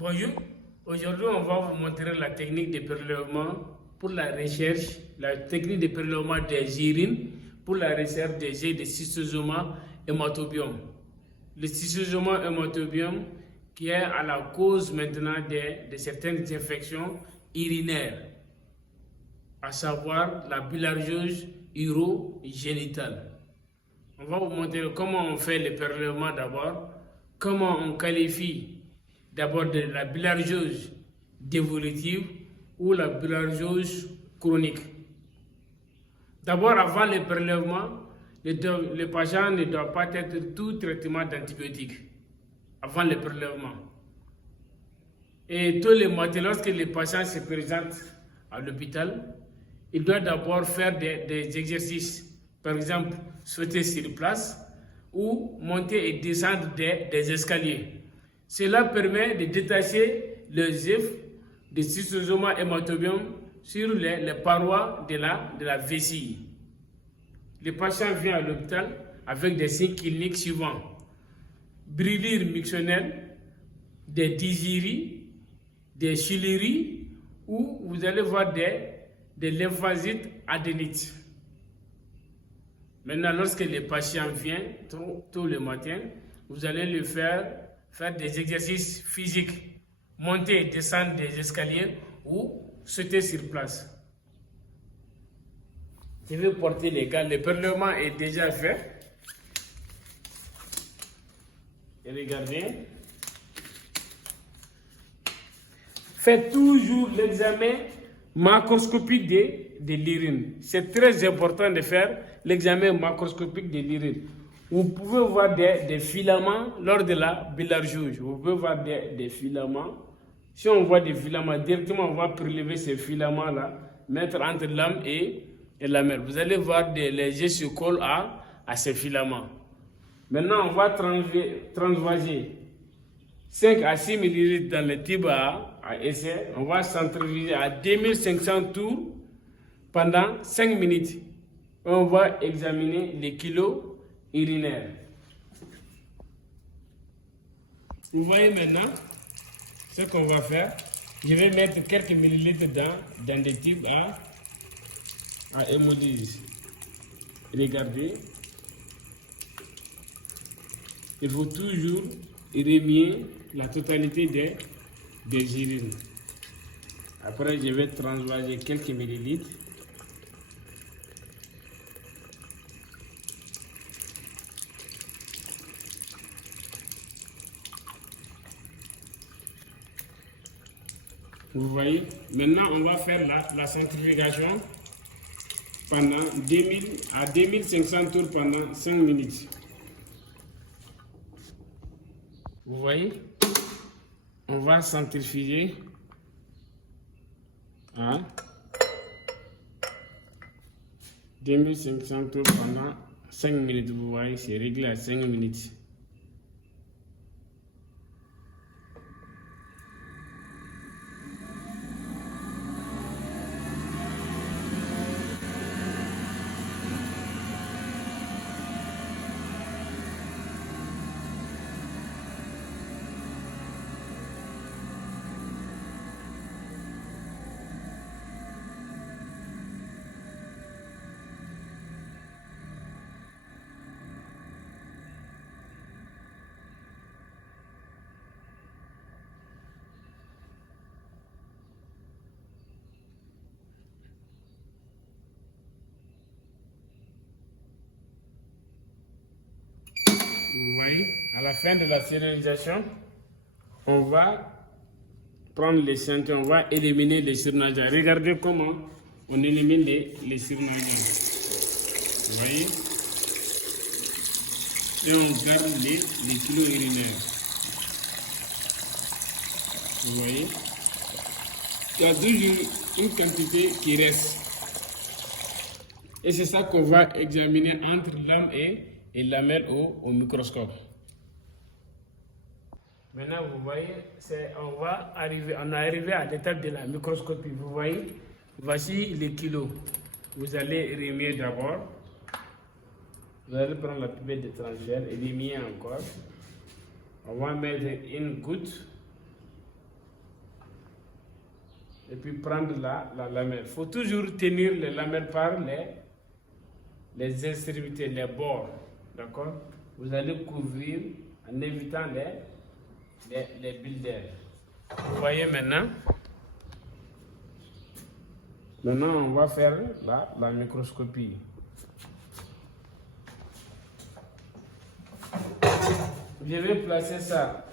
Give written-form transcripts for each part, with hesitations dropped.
Bonjour, aujourd'hui on va vous montrer la technique de prélèvement pour la recherche, la technique de prélèvement des urines pour la recherche des jets de schistosoma hématobium. Le schistosoma hématobium qui est à la cause maintenant de certaines infections urinaires, à savoir la bilharziose urogénitale. On va vous montrer comment on fait le prélèvement d'abord, comment on qualifie d'abord de la bilharziose dévolutive ou la bilharziose chronique. D'abord, avant le prélèvement, le patient ne doit pas être tout traitement d'antibiotiques avant le prélèvement. Et tous les matins, lorsque le patient se présente à l'hôpital, il doit d'abord faire des exercices, par exemple sauter sur place ou monter et descendre des escaliers. Cela permet de détacher les œufs de schistosoma hématobium sur les parois de la vessie. Le patient vient à l'hôpital avec des signes cliniques suivants: brûlure mictionnelle, des dysuries, des chylluries, ou vous allez voir des lymphocytes adénites. Maintenant, lorsque le patient vient tôt le matin, vous allez le faire des exercices physiques, monter et descendre des escaliers ou sauter sur place. Je vais porter les gants. Le prélèvement est déjà fait. Et regardez. Faites toujours l'examen macroscopique de l'urine. C'est très important de faire l'examen macroscopique de l'urine. Vous pouvez voir des filaments lors de la bilharziose. Vous pouvez voir des filaments. Si on voit des filaments, directement on va prélever ces filaments-là, mettre entre l'âme et la mère. Vous allez voir les jets se collent à ces filaments. Maintenant, on va transvaser 5 à 6 ml dans le tube à essai. On va centrifuger à 2500 tours pendant 5 minutes. On va examiner les kilos urinaires. Vous voyez maintenant ce qu'on va faire. Je vais mettre quelques millilitres dans des tubes à hémolyse. Regardez. Il faut toujours remuer la totalité des urines. Après, je vais transvaser quelques millilitres. Vous voyez, maintenant on va faire la centrifugation pendant 2000 à 2500 tours pendant 5 minutes. Vous voyez, on va centrifuger à 2500 tours pendant 5 minutes. Vous voyez, c'est réglé à 5 minutes. Vous voyez, à la fin de la stérilisation, on va prendre l'échantillon, on va éliminer les surnageants. Regardez comment on élimine les surnageants. Vous voyez, et on garde les kilos urinaires. Vous voyez, il y a toujours une quantité qui reste. Et c'est ça qu'on va examiner entre l'homme et la mère au microscope. Maintenant, vous voyez, on est arrivé à l'étape de la microscopie. Vous voyez, voici les kilos. Vous allez remuer d'abord. Vous allez prendre la pipette de transfert et remuer encore. On va mettre une goutte et puis prendre la lamelle. Il faut toujours tenir les lamelles par les extrémités, les bords. D'accord? Vous allez couvrir en évitant les bulles d'air. Vous voyez maintenant? Maintenant, on va faire la microscopie. Je vais placer ça,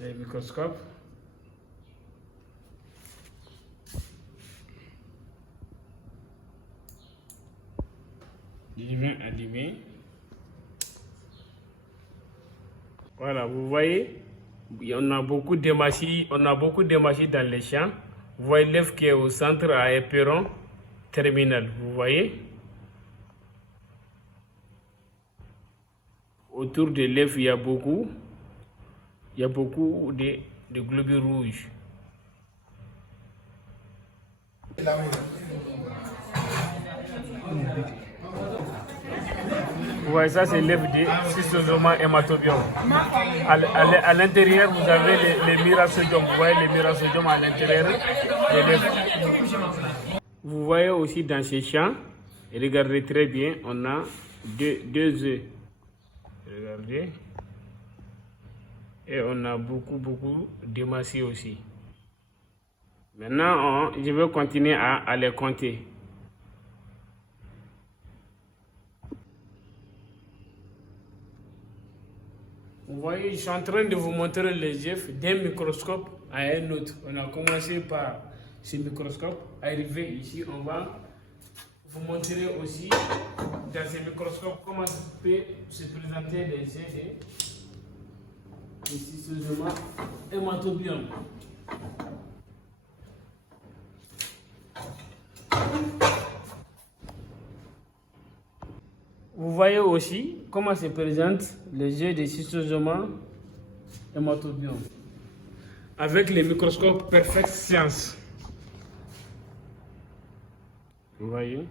le microscope. Je vais allumer. Voilà, vous voyez, on a beaucoup d'émachis dans les champs. Vous voyez l'œuf qui est au centre à éperon terminal. Vous voyez? Autour de l'œuf, il y a beaucoup de globules rouges. Vous voyez, ça c'est l'œuf de Schistosoma hématobium. À l'intérieur, vous avez les myrasodium. Vous voyez les myrasodium à l'intérieur de l'œuf. Vous voyez aussi dans ces champs, regardez très bien, on a deux œufs. Regardez. Et on a beaucoup d'émacies aussi. Maintenant, je vais continuer à les compter. Vous voyez, je suis en train de vous montrer les œufs d'un microscope à un autre. On a commencé par ce microscope. Arrivé ici, on va vous montrer aussi dans ce microscope comment peut se présenter les œufs de Schistosoma hématobium. Vous voyez aussi comment se présentent les œufs de Schistosoma hématobium avec le microscope Perfect Science. Vous voyez?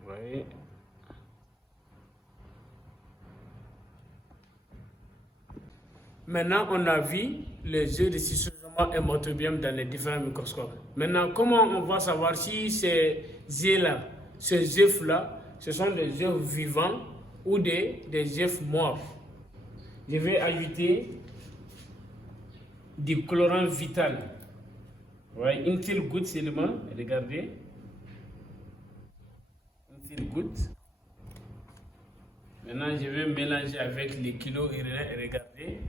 Vous voyez? Maintenant, on a vu les œufs de Schistosoma hématobium dans les différents microscopes. Maintenant, comment on va savoir si ces œufs-là, ces œufs-là, ce sont des œufs vivants ou des œufs morts? Je vais ajouter du colorant vital. Vous voyez, une seule goutte seulement, regardez. Une seule goutte. Maintenant, je vais mélanger avec les kilos urinaires et regardez.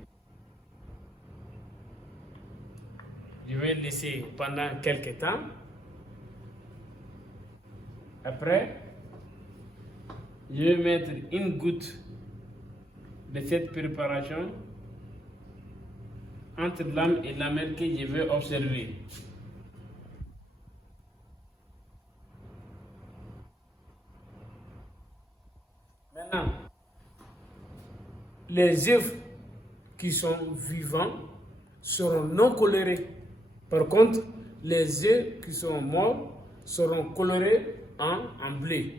Je vais laisser pendant quelques temps. Après, je vais mettre une goutte de cette préparation entre l'âme et lamelle que je vais observer. Maintenant, les œufs qui sont vivants seront non colorés. Par contre, les œufs qui sont morts seront colorés en bleu.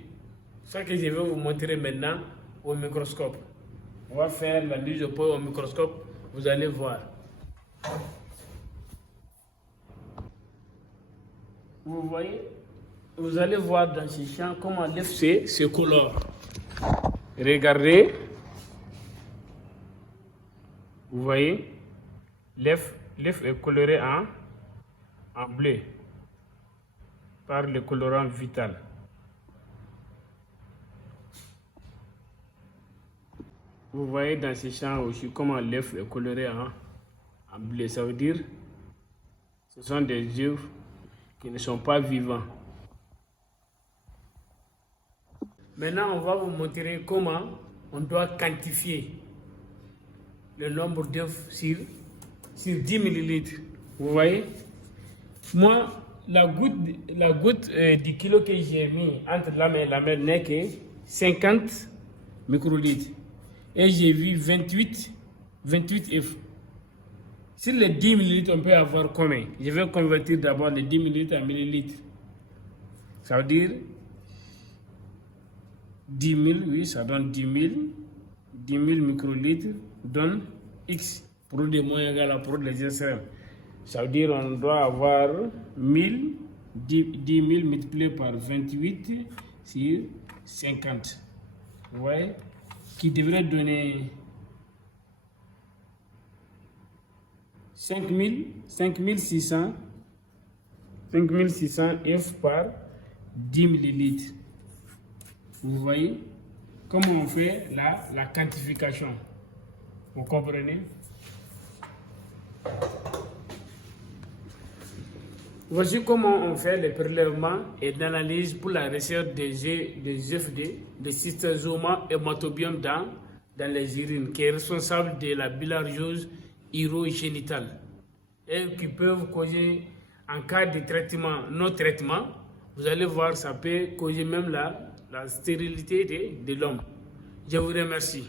C'est ce que je vais vous montrer maintenant au microscope. On va faire la mise au point au microscope, vous allez voir. Vous voyez, vous allez voir dans ce champ comment l'œuf se colore. Regardez. Vous voyez, l'œuf est coloré en bleu par le colorant vital. Vous voyez dans ce champ aussi comment l'œuf est coloré en bleu. Ça veut dire que ce sont des œufs qui ne sont pas vivants. Maintenant, on va vous montrer comment on doit quantifier le nombre d'œufs sur 10 ml. Vous voyez? Moi, la goutte du kilo que j'ai mis entre la main et la main n'est que 50 microlitres. Et j'ai vu 28 œufs. Sur les 10 ml, on peut avoir combien? Je vais convertir d'abord les 10 ml en millilitres. Ça veut dire 10 000, oui, ça donne 10 000. 10 000 microlitres donne X. Produit moins égal à produit des extrêmes. Ça veut dire qu'on doit avoir 1000, 10 000 multiplié par 28 sur 50. Vous voyez? Qui devrait donner 5600 F par 10 millilitres. Vous voyez comment on fait la quantification. Vous comprenez? Voici comment on fait les prélèvements et l'analyse pour la recherche des FD, des cystosomes hématobium dans les urines, qui est responsable de la bilharziose urogénitale et qui peuvent causer, en cas de traitement, non-traitement, vous allez voir, ça peut causer même la stérilité de l'homme. Je vous remercie.